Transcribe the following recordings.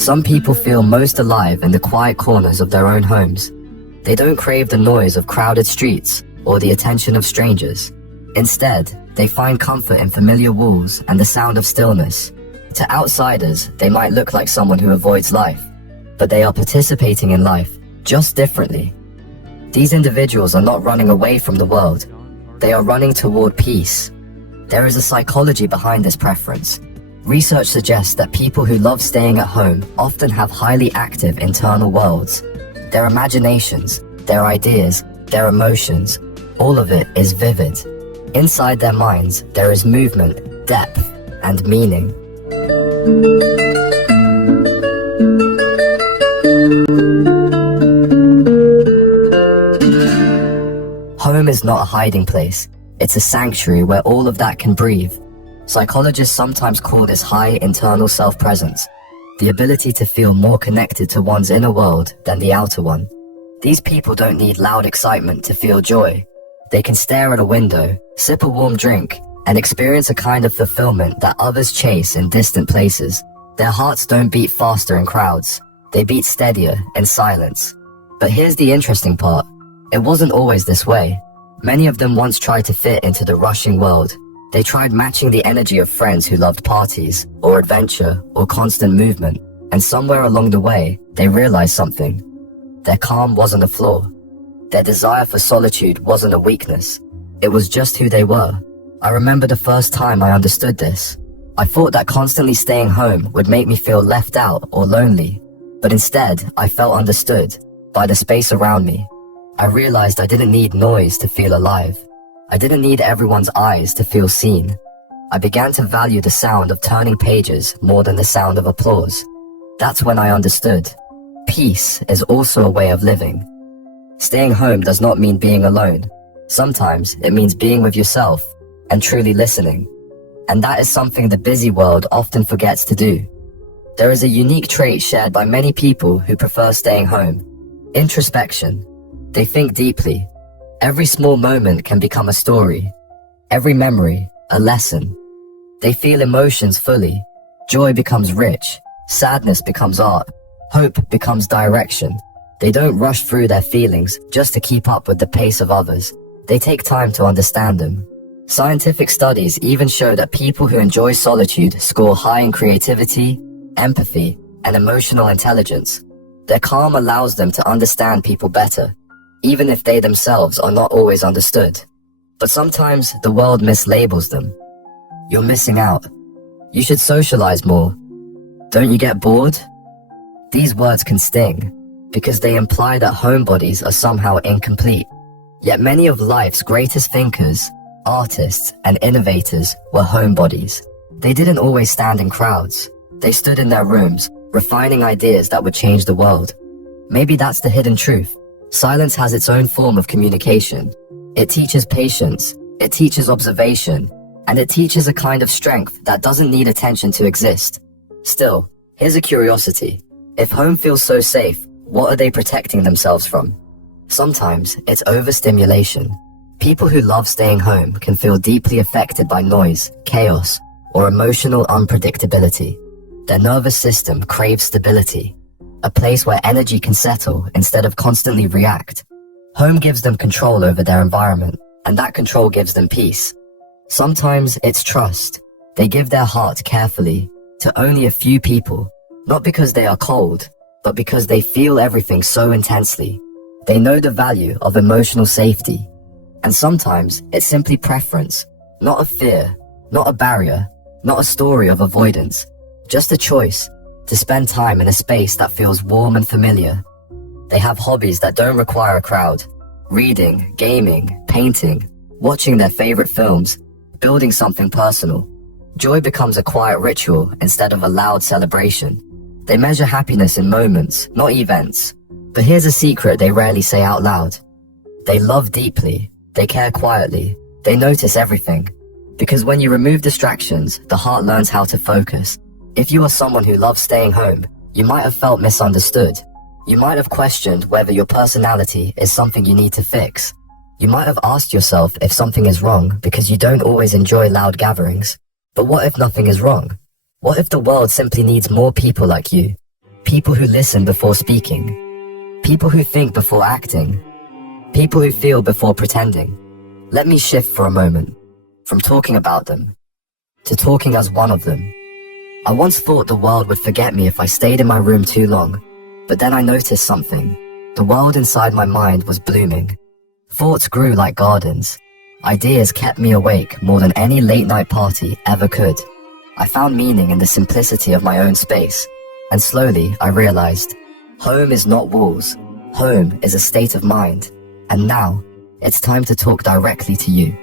Some people feel most alive in the quiet corners of their own homes. They don't crave the noise of crowded streets or the attention of strangers. Instead, they find comfort in familiar walls and the sound of stillness. To outsiders, they might look like someone who avoids life, but they are participating in life, just differently. These individuals are not running away from the world. They are running toward peace. There is a psychology behind this preference. Research suggests that people who love staying at home often have highly active internal worlds. Their imaginations, their ideas, their emotions, all of it is vivid. Inside their minds, there is movement, depth, and meaning. Home is not a hiding place. It's a sanctuary where all of that can breathe. Psychologists sometimes call this high internal self-presence, the ability to feel more connected to one's inner world than the outer one. These people don't need loud excitement to feel joy. They can stare at a window, sip a warm drink, and experience a kind of fulfillment that others chase in distant places. Their hearts don't beat faster in crowds. They beat steadier in silence. But here's the interesting part. It wasn't always this way. Many of them once tried to fit into the rushing world. They tried matching the energy of friends who loved parties, or adventure, or constant movement, and somewhere along the way, they realized something. Their calm wasn't a flaw. Their desire for solitude wasn't a weakness. It was just who they were. I remember the first time I understood this. I thought that constantly staying home would make me feel left out or lonely, but instead, I felt understood by the space around me. I realized I didn't need noise to feel alive. I didn't need everyone's eyes to feel seen. I began to value the sound of turning pages more than the sound of applause. That's when I understood. Peace is also a way of living. Staying home does not mean being alone. Sometimes it means being with yourself and truly listening. And that is something the busy world often forgets to do. There is a unique trait shared by many people who prefer staying home. Introspection. They think deeply. Every small moment can become a story. Every memory, a lesson. They feel emotions fully. Joy becomes rich. Sadness becomes art. Hope becomes direction. They don't rush through their feelings just to keep up with the pace of others. They take time to understand them. Scientific studies even show that people who enjoy solitude score high in creativity, empathy, and emotional intelligence. Their calm allows them to understand people better, even if they themselves are not always understood. But sometimes the world mislabels them. You're missing out. You should socialize more. Don't you get bored? These words can sting, because they imply that homebodies are somehow incomplete. Yet many of life's greatest thinkers, artists, and innovators were homebodies. They didn't always stand in crowds. They stood in their rooms, refining ideas that would change the world. Maybe that's the hidden truth. Silence has its own form of communication. It teaches patience, it teaches observation, and it teaches a kind of strength that doesn't need attention to exist. Still, here's a curiosity. If home feels so safe, what are they protecting themselves from? Sometimes it's overstimulation. People who love staying home can feel deeply affected by noise, chaos, or emotional unpredictability. Their nervous system craves stability. A place where energy can settle instead of constantly react. Home gives them control over their environment, and that control gives them peace. Sometimes it's trust. They give their heart carefully to only a few people, not because they are cold, but because they feel everything so intensely. They know the value of emotional safety. And sometimes it's simply preference, not a fear, not a barrier, not a story of avoidance, just a choice to spend time in a space that feels warm and familiar. They have hobbies that don't require a crowd. Reading, gaming, painting, watching their favorite films, building something personal. Joy becomes a quiet ritual instead of a loud celebration. They measure happiness in moments, not events. But here's a secret they rarely say out loud. They love deeply. They care quietly. They notice everything. Because when you remove distractions, the heart learns how to focus. If you are someone who loves staying home, you might have felt misunderstood. You might have questioned whether your personality is something you need to fix. You might have asked yourself if something is wrong because you don't always enjoy loud gatherings. But what if nothing is wrong? What if the world simply needs more people like you? People who listen before speaking. People who think before acting. People who feel before pretending. Let me shift for a moment, from talking about them, to talking as one of them. I once thought the world would forget me if I stayed in my room too long, but then I noticed something. The world inside my mind was blooming. Thoughts grew like gardens. Ideas kept me awake more than any late-night party ever could. I found meaning in the simplicity of my own space, and slowly I realized, home is not walls. Home is a state of mind. And now, it's time to talk directly to you.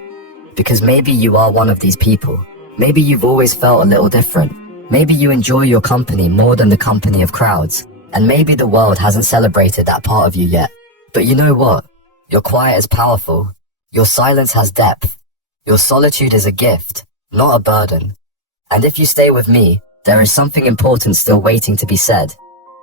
Because maybe you are one of these people. Maybe you've always felt a little different. Maybe you enjoy your company more than the company of crowds. And maybe the world hasn't celebrated that part of you yet. But you know what? Your quiet is powerful. Your silence has depth. Your solitude is a gift, not a burden. And if you stay with me, there is something important still waiting to be said.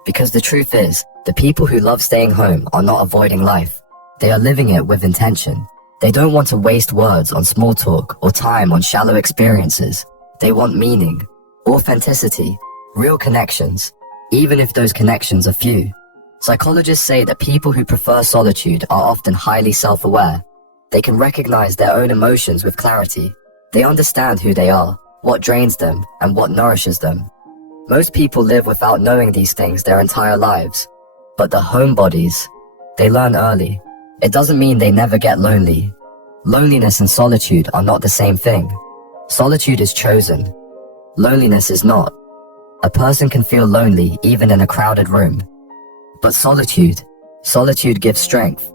Because the truth is, the people who love staying home are not avoiding life. They are living it with intention. They don't want to waste words on small talk or time on shallow experiences. They want meaning, authenticity, real connections, even if those connections are few. Psychologists say that people who prefer solitude are often highly self-aware. They can recognize their own emotions with clarity. They understand who they are, what drains them, and what nourishes them. Most people live without knowing these things their entire lives. But the homebodies, they learn early. It doesn't mean they never get lonely. Loneliness and solitude are not the same thing. Solitude is chosen. Loneliness is not. A person can feel lonely even in a crowded room. But solitude gives strength.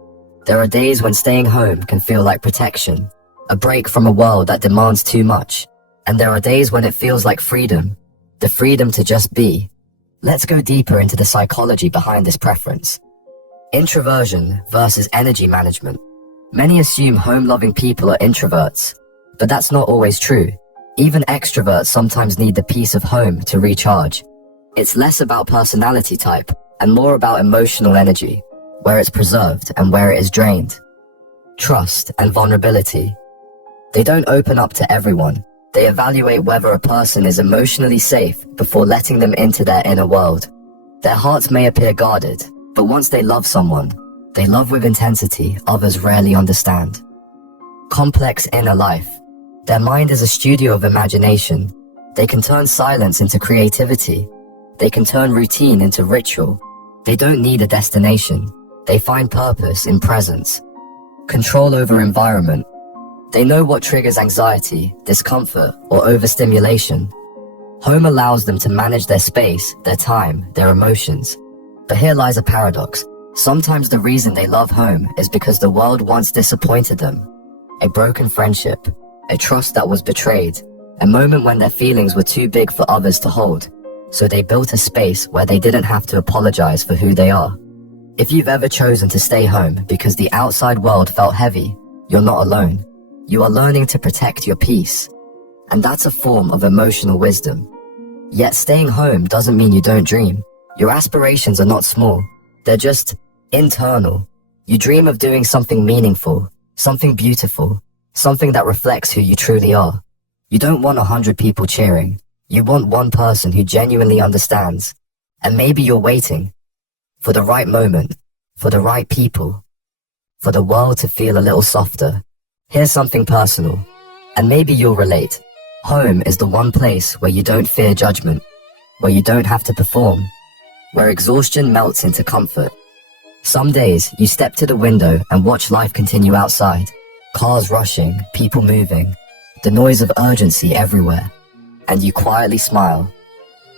There are days when staying home can feel like protection, a break from a world that demands too much. And there are days when it feels like freedom, the freedom to just be. Let's go deeper into the psychology behind this preference. Introversion versus energy management. Many assume home-loving people are introverts, but that's not always true. Even extroverts sometimes need the peace of home to recharge. It's less about personality type and more about emotional energy, where it's preserved and where it is drained. Trust and vulnerability. They don't open up to everyone. They evaluate whether a person is emotionally safe before letting them into their inner world. Their hearts may appear guarded, but once they love someone, they love with intensity others rarely understand. Complex inner life. Their mind is a studio of imagination. They can turn silence into creativity. They can turn routine into ritual. They don't need a destination. They find purpose in presence. Control over environment. They know what triggers anxiety, discomfort, or overstimulation. Home allows them to manage their space, their time, their emotions. But here lies a paradox. Sometimes the reason they love home is because the world once disappointed them. A broken friendship, a trust that was betrayed, a moment when their feelings were too big for others to hold. So they built a space where they didn't have to apologize for who they are. If you've ever chosen to stay home because the outside world felt heavy, you're not alone. You are learning to protect your peace. And that's a form of emotional wisdom. Yet staying home doesn't mean you don't dream. Your aspirations are not small. They're just internal. You dream of doing something meaningful, something beautiful, something that reflects who you truly are. You don't want 100 people cheering. You want one person who genuinely understands. And maybe you're waiting for the right moment, for the right people, for the world to feel a little softer. Here's something personal, and maybe you'll relate. Home is the one place where you don't fear judgment, where you don't have to perform, where exhaustion melts into comfort. Some days, you step to the window and watch life continue outside. Cars rushing, people moving, the noise of urgency everywhere. And you quietly smile,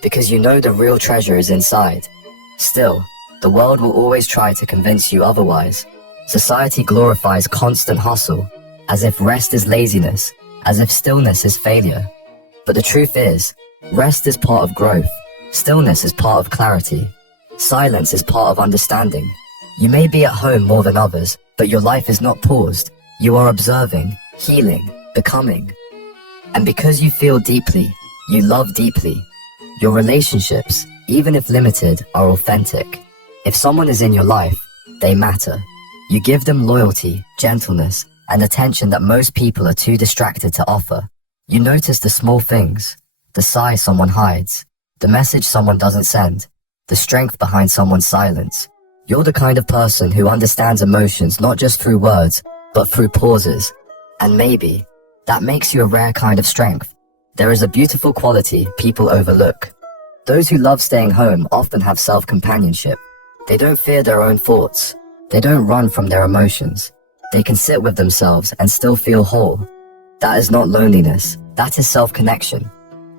because you know the real treasure is inside. Still, the world will always try to convince you otherwise. Society glorifies constant hustle, as if rest is laziness, as if stillness is failure. But the truth is, rest is part of growth, stillness is part of clarity, silence is part of understanding. You may be at home more than others, but your life is not paused. You are observing, healing, becoming. And because you feel deeply, you love deeply. Your relationships, even if limited, are authentic. If someone is in your life, they matter. You give them loyalty, gentleness, and attention that most people are too distracted to offer. You notice the small things, the sigh someone hides, the message someone doesn't send. the strength behind someone's silence. You're the kind of person who understands emotions not just through words, but through pauses. And maybe that makes you a rare kind of strength. There is a beautiful quality people overlook. Those who love staying home often have self-companionship. They don't fear their own thoughts. They don't run from their emotions. They can sit with themselves and still feel whole. That is not loneliness. That is self-connection.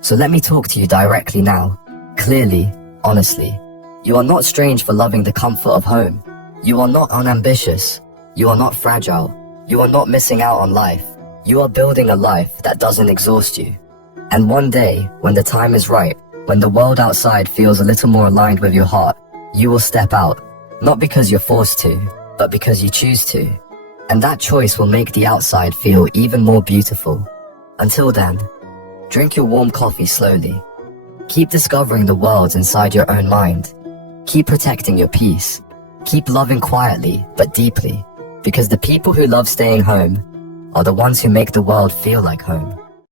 So let me talk to you directly now. Clearly, honestly. You are not strange for loving the comfort of home. You are not unambitious. You are not fragile. You are not missing out on life. You are building a life that doesn't exhaust you. And one day, when the time is right, when the world outside feels a little more aligned with your heart, you will step out. Not because you're forced to, but because you choose to. And that choice will make the outside feel even more beautiful. Until then, drink your warm coffee slowly. Keep discovering the worlds inside your own mind. Keep protecting your peace. Keep loving quietly, but deeply. Because the people who love staying home are the ones who make the world feel like home.